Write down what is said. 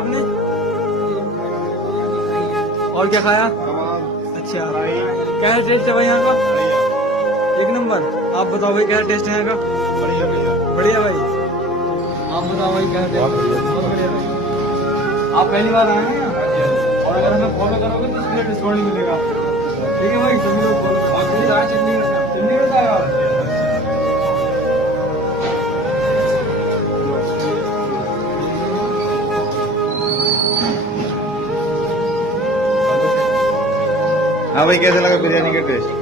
आपने? और क्या खाया? अच्छा, क्या है टेस्ट है भाई यहाँ का? एक नंबर। आप बताओ भाई क्या टेस्ट है यहाँ का? बढ़िया भाई। आप बताओ भाई क्या टेस्ट है? बहुत बढ़िया भाई। आप पहली बार आए हैं यहाँ? और अगर हमें फॉलो करोगे तो इसमें डिस्काउंट भी मिलेगा। ठीक है भाई, सभी लोग चंडीगढ़ से आए आप? हाँ भाई, कैसा लगा बिरयानी का टेस्ट?